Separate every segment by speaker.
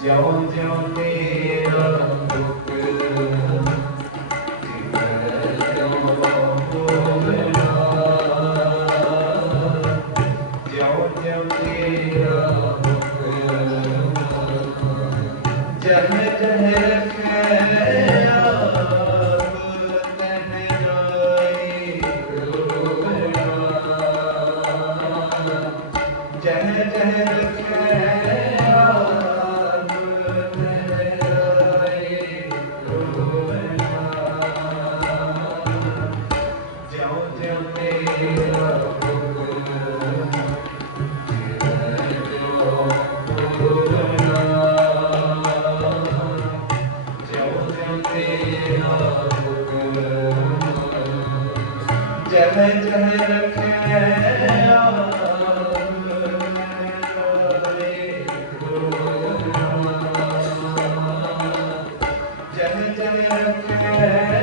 Speaker 1: Don't you é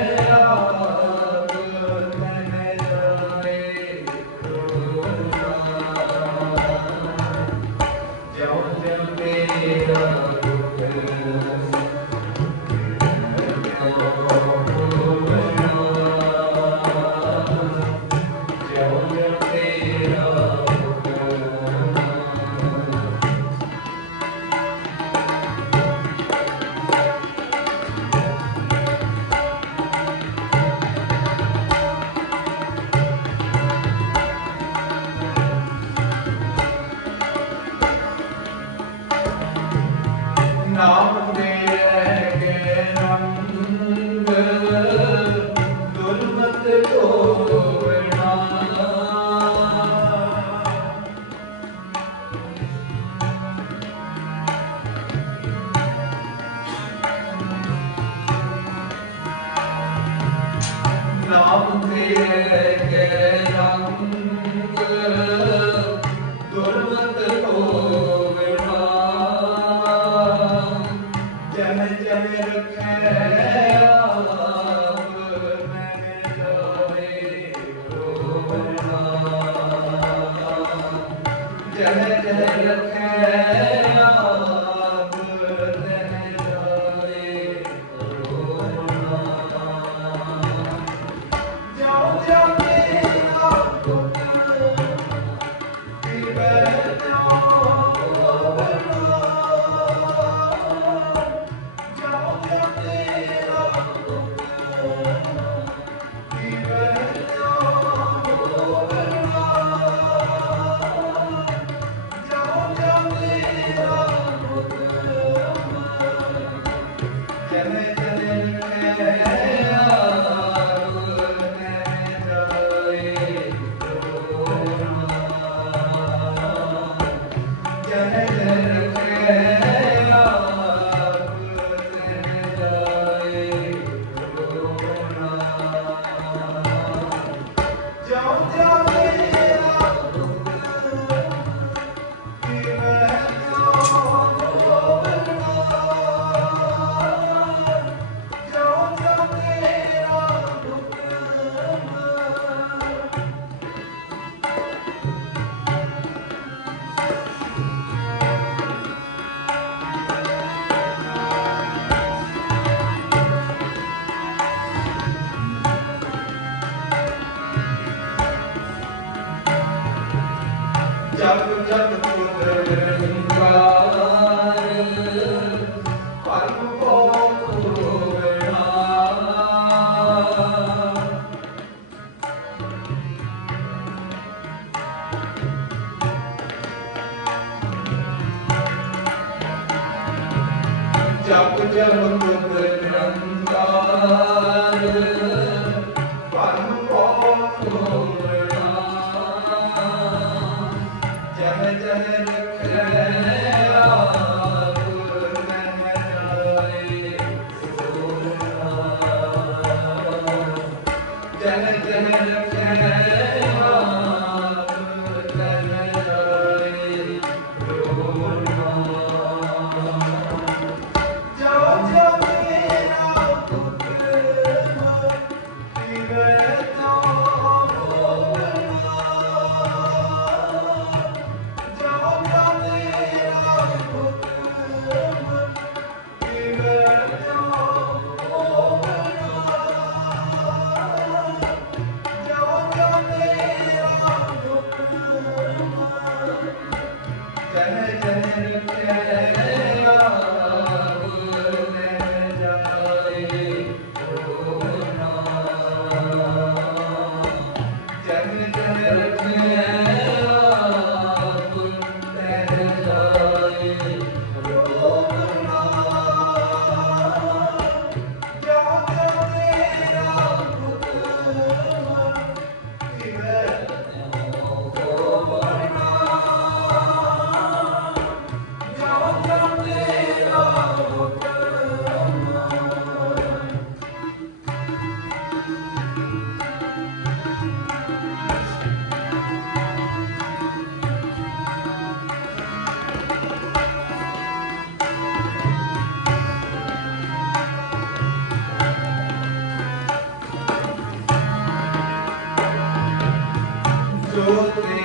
Speaker 1: ਜੋ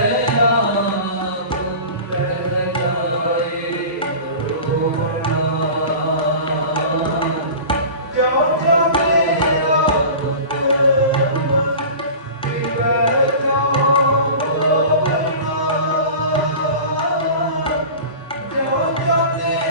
Speaker 1: ਜਿਨੀ